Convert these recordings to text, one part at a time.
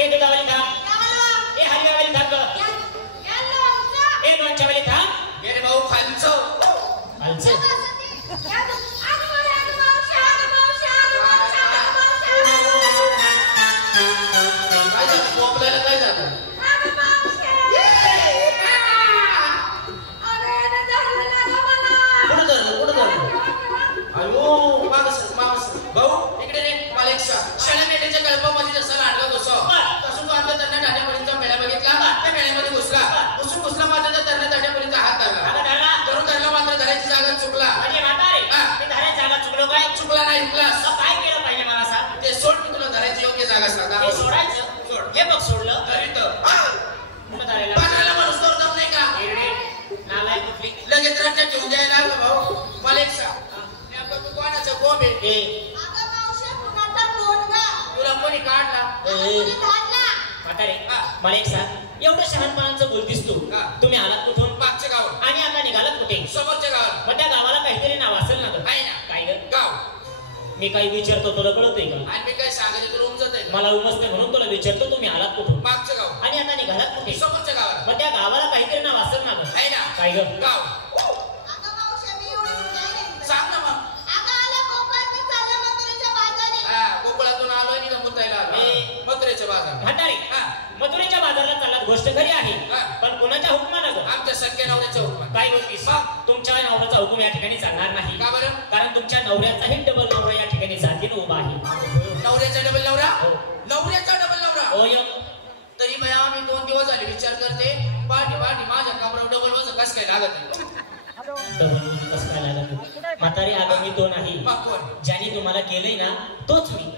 ए दुधावाली थांब. ए हलव्यावाली थांब ग. ए लोणच्यावाली थांब. ए रे भाऊ खालचं खालचं बोंबलायला काय जातं भाऊ इकडे रे मला एक शाळा मेट्याच्या कल्पामध्ये जसं लाडलं घुसव तसं तू आपल्या तरणा दाट्यापर्यंत मेळा बघितला त्या मेळ्यामध्ये घुसला घुसला मात्र त्या तरणा दाट्यापर्यंत हात धरला तरुण धरला मात्र धरायची जागा चुकला चुकला नाही हुकलास काय केलं पाहिजे मला सांग. ते सोड मी तुला धरायची योग्य जागा सांगा सोडायचं सोड हे बघ सोडलं धरित धरायला पाण्याला माणूस तर जाऊ नाही का नालाय कुठली लगेच रट्ट्यात ठेवून द्यायला लागलं भाऊ मला एक सांग तू कोणाचं कोंब आहे तुला कोणी काढला म्हातारे मला एक सांग एवढं शहाणपणाचं बोलतीस तू तुम्ही आलात कुठून मागच्या गावात आणि आता निघालात कुठे समोरच्या गावात मग त्या गावाला काहीतरी नाव असेल ना ग आहे ना काय ग गाव मी काही विचारतो तुला कळतंय का आणि मी काय सांगायचं तुला उमजत आहे मला उमजते म्हणून तुला विचारतो तुम्ही आलात कुठून मागच्या गाव आणि आता निघालात कुठे समोरच्या गावात मग त्या गावाला काहीतरी नाव असेल ना ग आहे ना काय ग गाव सांग ना मग गोकुळातून आलोय आणि मुतायला आलो मथुरेच्या बाजार म्हातारे मथुरेच्या बाजाराला चालत गोष्ट खरी आहे पण कोणाच्या हुकमानं ग आमच्या सख्या नवऱ्याच्या हुकमान काय बोलतीस तुमच्या नवऱ्याचा हुकूम या ठिकाणी चालणार नाही का बरं कारण तुमच्या नवऱ्याचाही डबल नवरा या ठिकाणी जातीनं उभा आहे नवऱ्याचा डबल नवरा नवऱ्याचा डबल नवरा होय तरी बया मी 2 दिवस झाले विचार करते पाठी माझ्या कमरावर डबल वजन कसं काय लागत डबल कसं काय लागत म्हातारे अगं मी तो नाही कोण ज्याने तुम्हाला केलंय ना तोच मी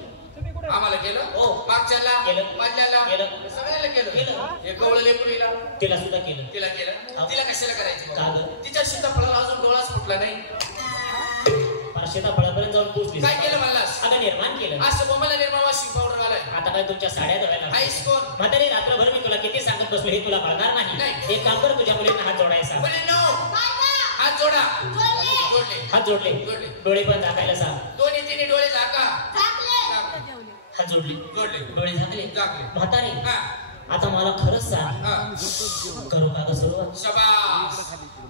आम्हाला केलं हो मागच्याला केलं मधल्याला केलं सगळ्याला केलं केलं हे कवळं लेकरूला तिला सुद्धा केलं तिला केलं तिला कशाला करायचं का ग तिच्या सीताफळाला अजून डोळाच फुटला नाही सीताफळापर्यंत जाऊन पोहोचली काय केलं म्हणलास अगं निर्माण केलं असं कोमाला निर्माण वाशी पावडर आलाय आता काय तुमच्या साड्या धरायला आईस कोण म्हातारे रात्रभर मी तुला किती सांगत बसलो हे तुला कळणार नाही एक काम कर तुझ्या मुलींना हात जोडायचा हात जोडा हात जोडले डोळे पण झाकायला सांग दोन्ही तिन्ही डोळे झाका हात जोडले जोडले डोळे झाकले म्हातारे आता मला खरंच सांग करू का सुरुवात शबास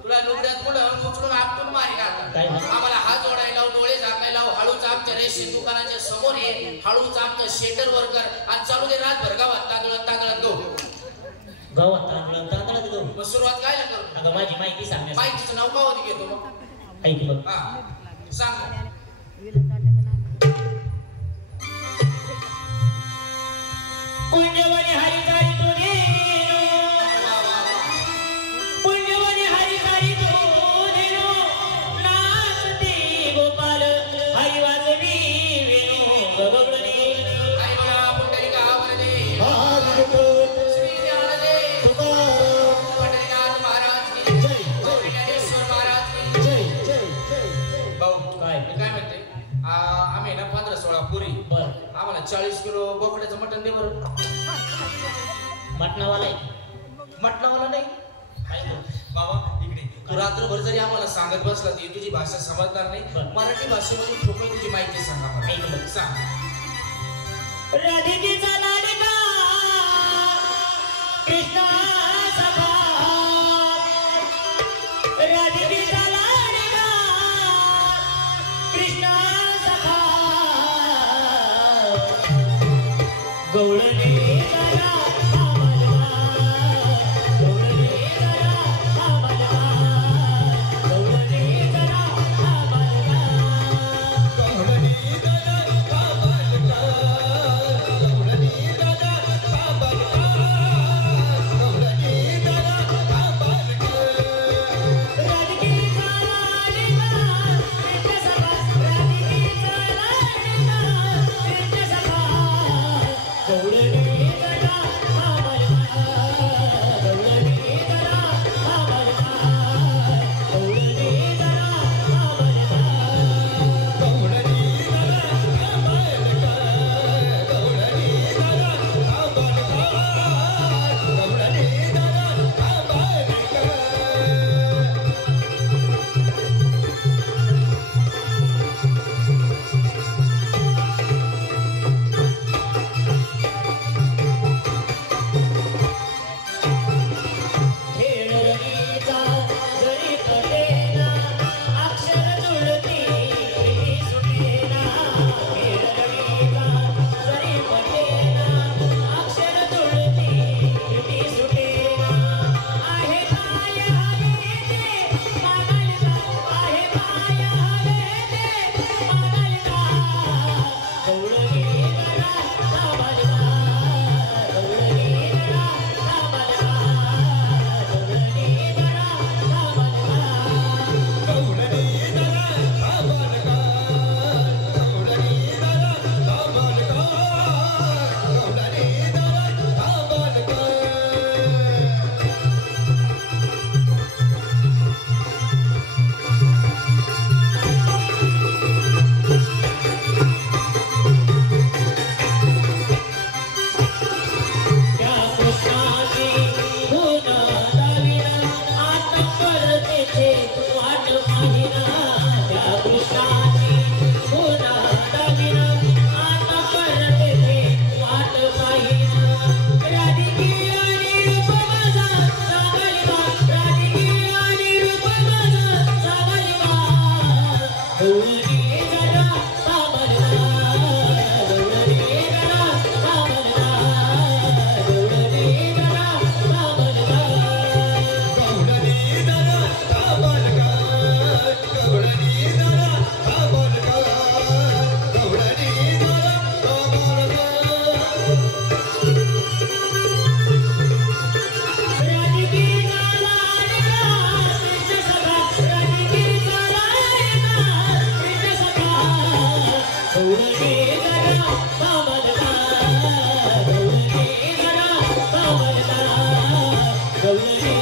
तुला लुगड्यात मुलं उचलून आपटून मारी आम्हाला हात जोडायला डोळे झाकायला हळूच आमच्या रेशीम दुकानाच्या समोर ये हळूच आमचं शेटर वर कर आणि चालू दे रातभर गावात तांदळात दो गावात तांदळात दो मग सुरुवात काय करू अगं माझी माहिती सांगण्यास माहितीचं नाव गावात घेतो मग ऐक बघ सांग पुण्यवनी हरिचारी तुने पुण्यवनी हरिचारी तुने नाचते गोपाल हरी वाजवी वेणू गगगणे हरी मला पुंडलिका आवरले श्री ज्ञानदेव पंढरीनाथ महाराज की जय ज्ञानेश्वर महाराज की जय भाऊ काय म्हणते आम्ही ना 15-16 पुरी बर आम्हाला 40 किलो बोकड्याचं मटण दे बरं मटणावाला नाही बाबा इकडे तू रात्रभर जरी आम्हाला सांगत बसला ती तुझी भाषा समजणार नाही मराठी भाषेमध्ये ठोकळ तुझी माहिती सांगा मला सांग राधिकेचा लाडका कृष्णा सखा राधिकेचा लाडका कृष्णा सखा गौळणे Golden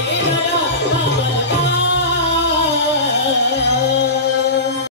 दादा